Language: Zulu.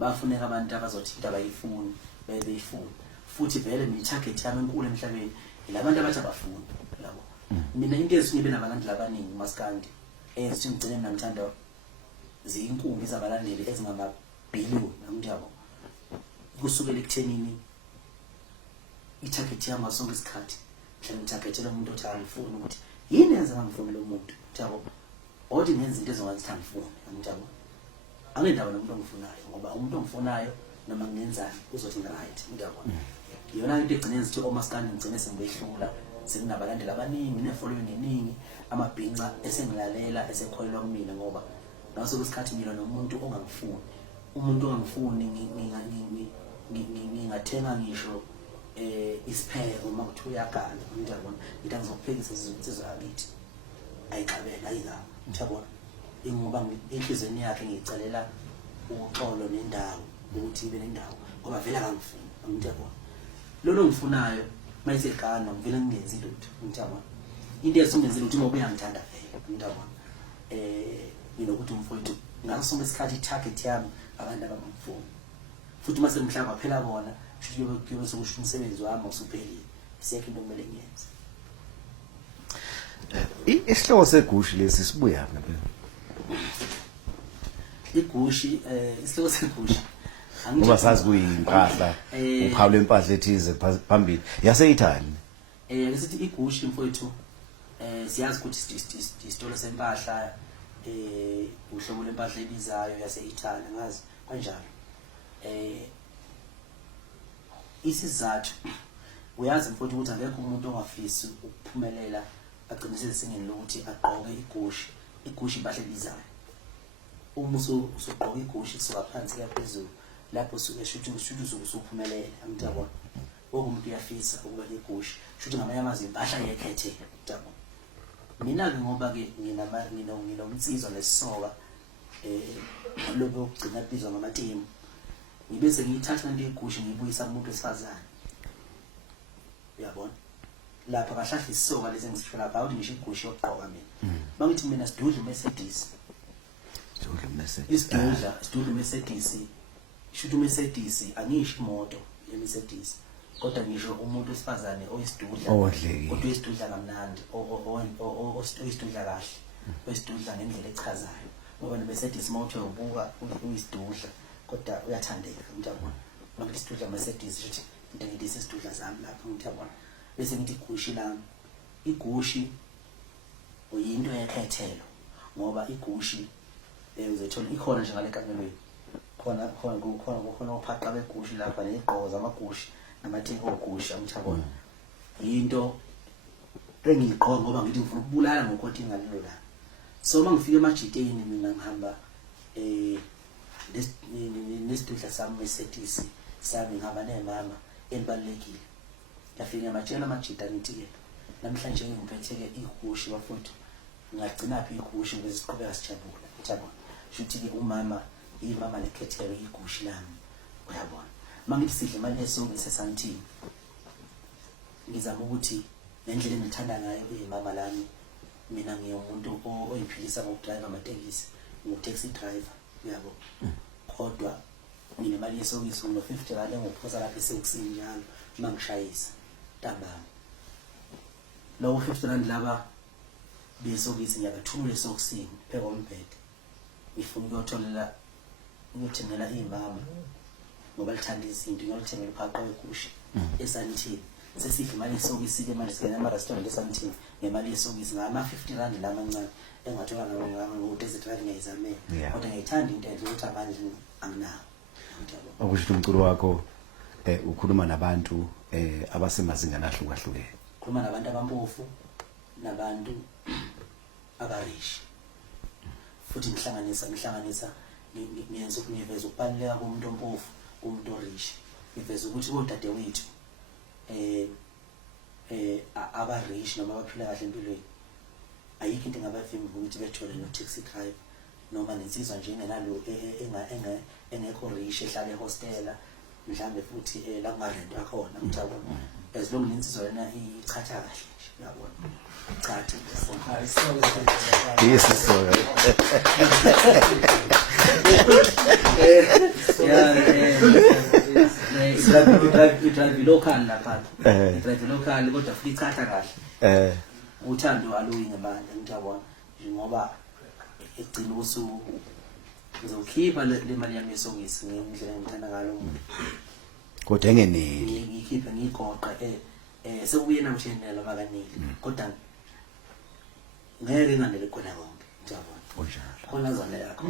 bafuneka abantu abazothi into abayifuni beyifuni futhi vele mi-target yami enkulu emhlabeni ilabantu abathi abafuni yabo mina into ezinye benabalandeli abaningi uMaskandi ezithi ngigcine mina ngithanda ziyinkumbi zabalandeli ezingamabhiliyoni namntu yabo kusukela ekuthenini i-target yami ngasonke isikhathi mhlawumbe ngitargetele umuntu othi angifuni ukuthi yini yenza ngangifuni lo muntu yabo othi ngenza into ezongazithi angifuni yabo angendaba nomuntu ongifunayo ngoba umuntu ongifunayo noma ngenzani uzothi right ngiyabona yona into egcine ngithi oMaskandi ngigcine sengibehlula senginabalandeli abaningi ne-following eningi amabhinca esengilalela esekholelwa kumina ngoba ngaso isikhathi ngilwa nomuntu ongangifuni umuntu ongangifuni ngingathenga ngisho isipheko uma kuthi uyagana ngiyabona ngithi ngizokuphekisa izinsizwa yakithi ayixabela ayika ngiyabona ingoba inhlizweni yakhe ngiyicalela uxolo nendawo ukuthi ibe nendawo ngoba vela kangifuni ngiyabona lolo ngifunayo mayisekana ngivela ngingenzi lutho ngiyabona into esingenzile ukuthi ngoba uyangithanda vele ngiyabona nginokuthi umfowethu ngaso sonke isikhathi i-target yami abantu abangifuni futhi mase mhlaba phela bona kuyobe sokusho umsebenzi wami usuphelile isekho into kumele ngiyenze. Isihloko segushi lesi sibuya ngempela igushi isihloko segushi ngoba sazi kuyimpahla uphawu lempahla ethize phambili yase-Italy lesithi igushi mfowethu siyazi ukuthi isitolo sempahla uhlobo lempahla ebizayo yase-Italy ngazi kanjalo isizathu uyazi mfowethu ukuthi akekho umuntu ongafisi ukuphumelela agcine sesingeni lokuthi agqoke igushi impahla ebizayo uma usugqoka igushi kusuka phansi kuya phezulu lapho usuke shooting usuphumelela ngiyabona wonke umuntu uyafisa ukuba igushi futhi ngamanye amazwi impahla yekhethe ngiyabona mina ke ngoba ke nginomnsizwa lesisoka lokho ukugcina bizwa ngamatemu ngibese ngiyithatha into igushi ngiyibuyisa kumuntu wesifazane uyabona lapha kahlahla isisoka lezi ngisithola about ngisho igushi yokugqoka mina bangithi mina sidudla Mercedes sidudla Mercedes shuthi Mercedes angisho imoto yeMercedes kodwa ngisho umuntu wesifazane oyisidudla kodwa oyisidudla kamnandi oyisidudla kahle oyisidudla ngendlela echazayo ngoba neMercedes motor ubuka uyisidudla kodwa uyathandeka ngiyabona manje isidudla Mercedes futhi into ngidise isidudla zami lapha ngiyabona bese ngithi igushi lami igushi uyinto yekhethelo ngoba igushi uzothola ikhona nje ngale kamelweni khona uphaqa begushi lapha neziqozo amagushi namathenga ogushi ngiyabona into engiyiqonga ngoba ngithi ngifuna ukubulala ngokhothi ngalelo la so mangifika emajiteni mina ngihamba nesidudla sami Mercedes sami ngihamba nemama elibalekile yafika yamajela amajita nithi ke namhlanje ngiphethe ke igushi bafowethu ngagcina phi igushi beziqhubeka sijabula ngiyabona shuthi ke umama imama lekhethelo igushi lami uyabona mangithi sidle imali esonke sesantini ngizama ukuthi nendlela engithanda ngayo imama lami mina ngiyomuntu oyiphilisa ngokudrive amatekisi ngutaxi driver yabo kodwa nginemali yesokisi no 50 rand engophosa lapha esekusini njalo mangishayisa ntambama lo 50 rand laba besokisi ngiyabathumela esokisini pheka umbhede ngifuna ukuyotholela ngiyothengela imama ngoba lithanda izinto ngiyolithengela uphaqo wegushi esantini sesidla imali yesokisi ke manje sikena ama-restaurant esantini ngemali yesokisi ngama 50 rand la mancane engathola ngo-desert rand ngiyayizamela kodwa ngiyayithanda into enhle ukuthi amandla anginawo okusho umculo wakho ukhuluma nabantu abasemazingeni ahlukahlukene ukhuluma nabantu abampofu nabantu abarishi futhi ngihlanganisa ngiyenza ukuveza ukubaluleka komuntu ompofu umuntu orishi ngiveza ukuthi odadewethu abarishi noma abaphila kahle empilweni ayikho into engabavimba ukuthi bethole no taxi driver noma nensizwa nje engenalo engekho rishi ehlala ehostela mhlambe futhi la kungarentwa khona ngiyabona as long insizwa yena ichatha kahle nje uyabona chatha Yes, so. You drive local lapha. Drive local kodwa futhi ichatha kahle. Uthando aluyi ngemali ngiyabona ngoba egcina usuku ngizokhipha le mali yami yesongisi ngendlela engithanda ngalo umuntu. Kodwa engeneli. Ngikhiphe ngigoqa sekubuye namshenela makaneli kodwa ngeke nganele khona konke ngiyabona. Kunjalo. Khona zona yakho.